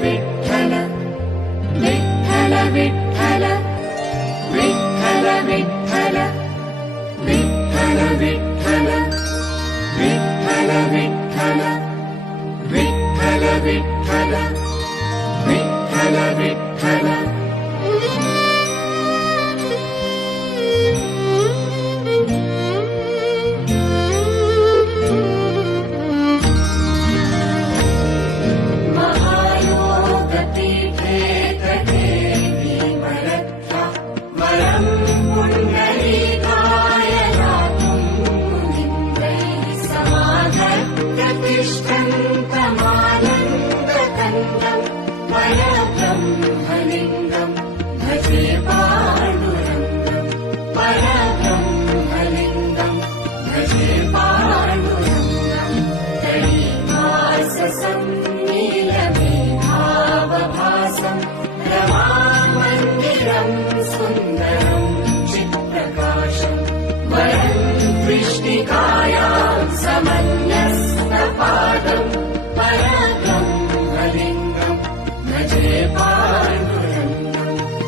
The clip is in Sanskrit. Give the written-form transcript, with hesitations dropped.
विठ्ठल विठ्ठल विठ्ठल विठ्ठल विठ्ठल विठ्ठल विठ्ठल विठ्ठल विठ्ठल विठ्ठल विठ्ठल विठ्ठल विठ्ठल परब्रह्मलिङ्गम् भजे पाण्डुरङ्गम् परब्रह्मलिङ्गम् भजे पाण्डुरङ्गम् तळिवाससंनीलमेघावभासम् रमामन्दिरम् सुन्दरम् चित्प्रकाशम् वरम् वृष्टिकायाम् समर्पयामि